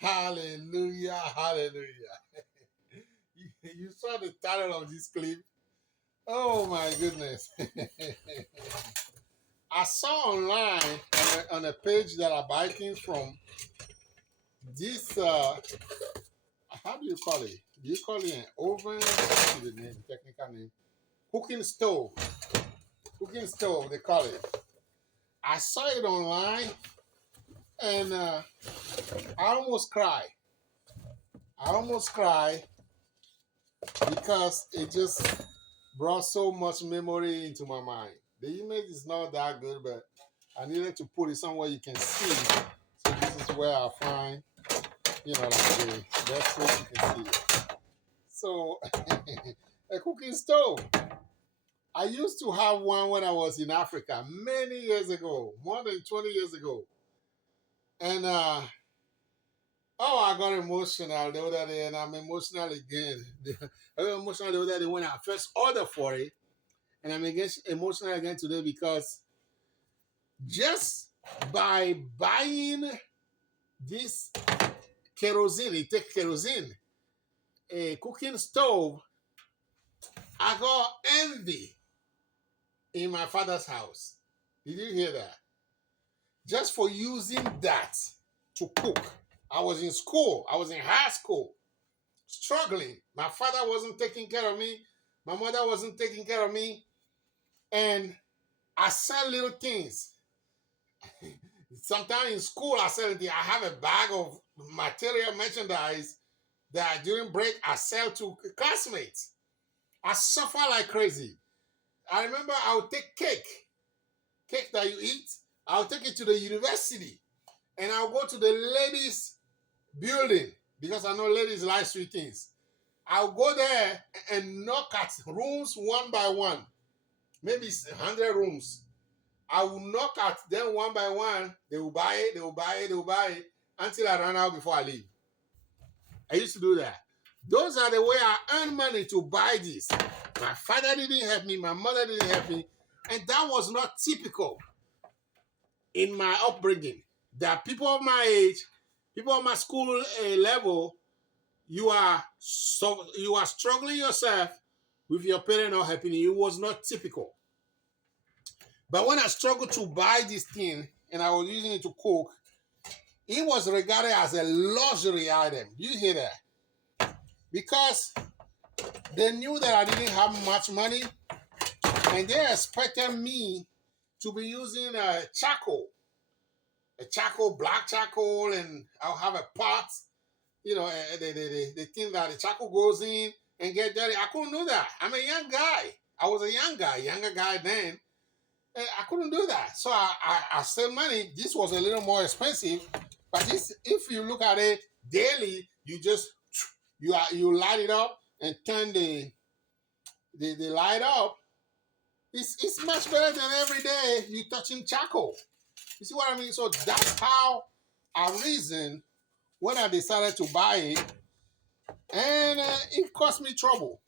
Hallelujah, hallelujah. You saw the title of this clip? Oh my goodness. I saw online on a page that I buy things from this, how do you call it? Do you call it an oven? What's the name, technical name? Cooking stove. Cooking stove, they call it. I saw it online and I almost cried. I almost cried because it just brought so much memory into my mind. The image is not that good, but I needed to put it somewhere you can see. So this is where I find, like the best place you can see it. So a cooking stove. I used to have one when I was in Africa many years ago, more than 20 years ago. And I got emotional the other day, and I'm emotional again. I got emotional the other day when I first ordered for it. And I'm emotional again today because just by buying this kerosene, it takes kerosene, a cooking stove, I got envy in my father's house. Did you hear that? Just for using that to cook. I was in school. I was in high school, struggling. My father wasn't taking care of me. My mother wasn't taking care of me. And I sell little things. Sometimes in school, I have a bag of material merchandise that during break I sell to classmates. I suffer like crazy. I remember I would take cake that you eat. I'll take it to the university, and I'll go to the ladies' building because I know ladies like sweet things. I'll go there and knock at rooms one by one, maybe 100 rooms. I will knock at them one by one. They will buy it, they will buy it, they will buy it until I run out before I leave. I used to do that. Those are the way I earn money to buy this. My father didn't help me, my mother didn't help me, and that was not typical in my upbringing. That people of my age, people of my school level, you are struggling yourself with your parent not helping you. It was not typical. But when I struggled to buy this thing and I was using it to cook, it was regarded as a luxury item. You hear that? Because they knew that I didn't have much money and they expected me to be using a black charcoal, and I'll have a pot, the thing that the charcoal goes in and get dirty. I couldn't do that. I'm a young guy. I was a younger guy then. And I couldn't do that. So I saved money. This was a little more expensive. But this, if you look at it daily, you light it up and turn the light up. It's much better than every day you touching charcoal. You see what I mean? So that's how I reasoned when I decided to buy it. And it cost me trouble.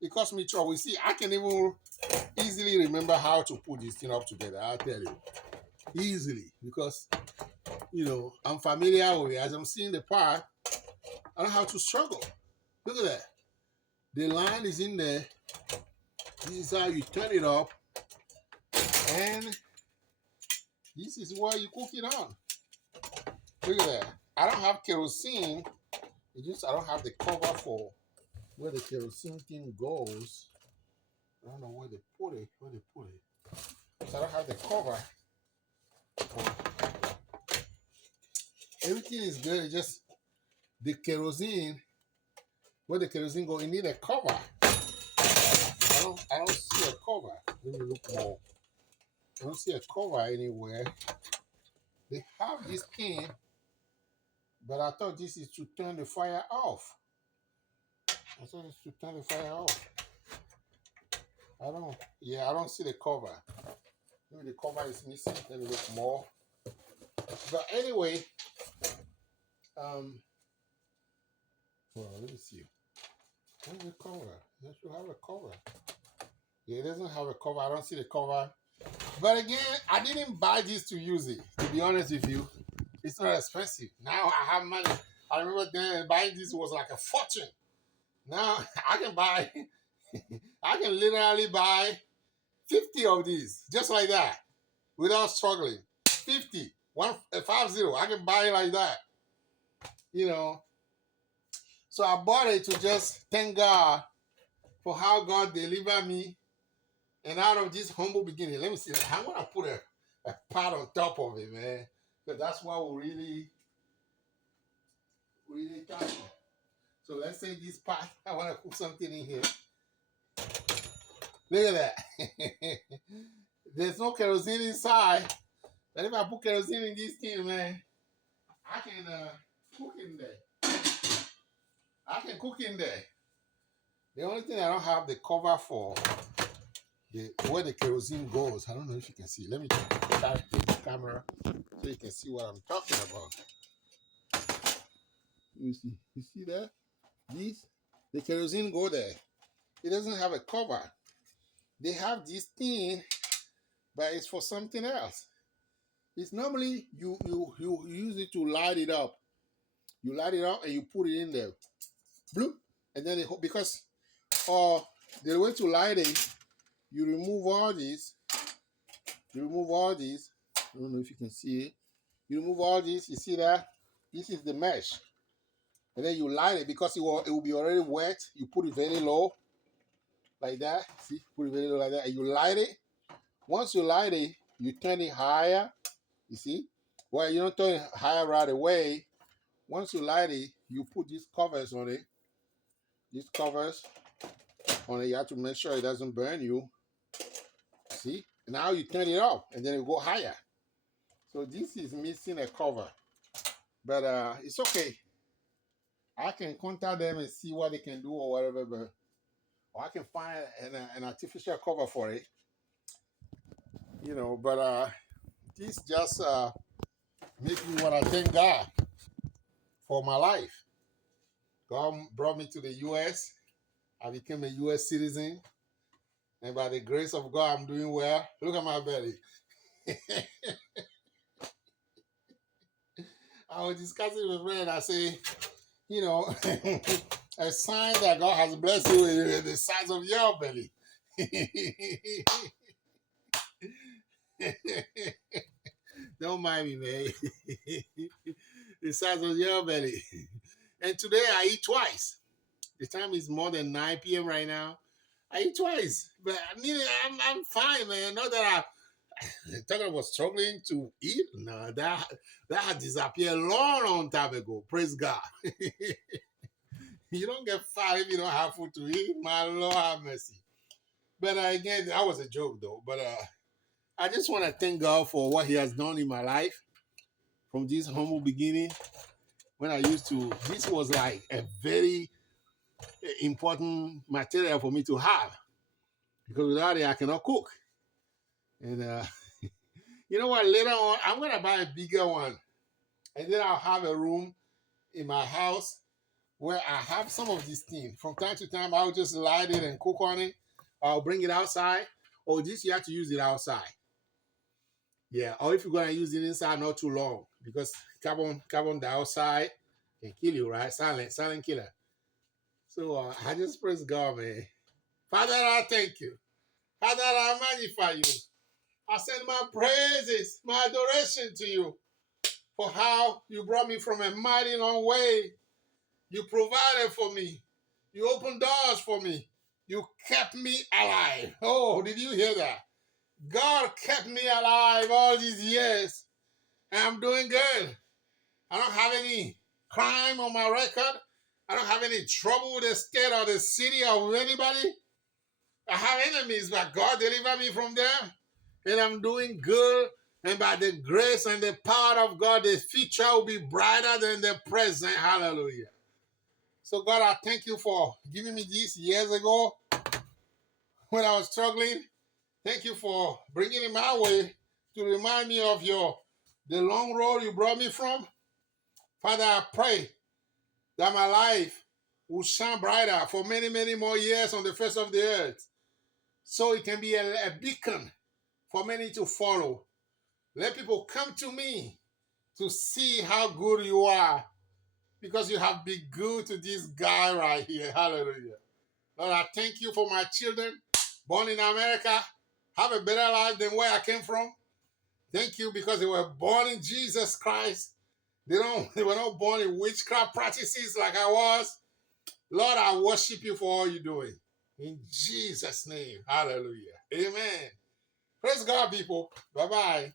It cost me trouble. You see, I can even easily remember how to put this thing up together. I'll tell you. Easily. Because, I'm familiar with it. As I'm seeing the part, I don't have to struggle. Look at that. The line is in there. This is how you turn it up. And this is what you cook it on. Look at that. I don't have kerosene. I don't have the cover for where the kerosene thing goes. I don't know where they put it. So I don't have the cover. Everything is good. It's just the kerosene. Where the kerosene go, you need a cover. I don't see a cover. Let me look more. I don't see a cover anywhere. They have this thing, but I thought this is to turn the fire off. I don't see the cover. Maybe the cover is missing. Let me look more. But anyway, let me see. Where's the cover? It should have a cover. Yeah, it doesn't have a cover. I don't see the cover. But again, I didn't buy this to use it, to be honest with you. It's not expensive. Now I have money. I remember then buying this was like a fortune. Now I can buy, I can literally buy 50 of these just like that without struggling. 50, 50. I can buy it like that, you know. So I bought it to just thank God for how God delivered me and out of this humble beginning. Let me see. I want to put a pot on top of it, man, because that's what will really touch it. So let's say this pot, I want to put something in here. Look at that. There's no kerosene inside. But if I put kerosene in this thing, man, I can cook in there. I can cook in there. The only thing I don't have the cover for where the kerosene goes. I don't know if you can see. Let me try to take the camera so you can see what I'm talking about. You see? You see that? The kerosene go there. It doesn't have a cover. They have this thing, but it's for something else. It's normally you use it to light it up. You light it up and you put it in there. Bloop. And then because the way to light it, you remove all these. You remove all these. I don't know if you can see it. You remove all this. You see that? This is the mesh. And then you light it because it will be already wet. You put it very low, like that. See, put it very low like that, and you light it. Once you light it, you turn it higher. You see? Well, you don't turn it higher right away. Once you light it, you put these covers on it. These covers on it. You have to make sure it doesn't burn you. See? Now you turn it off, and then it go higher. So this is missing a cover, but it's okay. I can contact them and see what they can do or whatever, but or I can find an artificial cover for it, you know. But this just makes me want to thank God for my life. God brought me to the U.S. I became a U.S. citizen, and by the grace of God, I'm doing well. Look at my belly. I was discussing with a friend. I say, you know, a sign that God has blessed you is the size of your belly. Don't mind me, man. The size of your belly. And today I eat twice. The time is more than 9 p.m. right now. I eat twice. But I mean, I'm fine, man. Not that I talking about struggling to eat. No, that had disappeared long time ago. Praise God. You don't get fat if you don't have food to eat. My Lord have mercy. But again, that was a joke though. But I just want to thank God for what He has done in my life from this humble beginning. When I used to, this was like a very important material for me to have because without it, I cannot cook. And you know what? Later on, I'm gonna buy a bigger one, and then I'll have a room in my house where I have some of these things. From time to time, I'll just light it and cook on it. I'll bring it outside. Or this, you have to use it outside. Yeah, or if you're gonna use it inside, not too long because carbon dioxide can kill you, right? Silent killer. So I just praise God, man. Father, I thank you. Father, I magnify you. I send my praises, my adoration to you for how you brought me from a mighty long way. You provided for me. You opened doors for me. You kept me alive. Oh, did you hear that? God kept me alive all these years. And I'm doing good. I don't have any crime on my record. I don't have any trouble with the state or the city or with anybody. I have enemies, but God delivered me from them. And I'm doing good. And by the grace and the power of God, the future will be brighter than the present. Hallelujah. So God, I thank you for giving me this years ago when I was struggling. Thank you for bringing it my way to remind me of the long road you brought me from. Father, I pray that my life will shine brighter for many, many more years on the face of the earth, so it can be a beacon for many to follow. Let people come to me to see how good you are because you have been good to this guy right here. Hallelujah. Lord, I thank you for my children born in America, have a better life than where I came from. Thank you because they were born in Jesus Christ. They were not born in witchcraft practices like I was. Lord, I worship you for all you're doing. In Jesus' name. Hallelujah. Amen. Praise God, people. Bye-bye.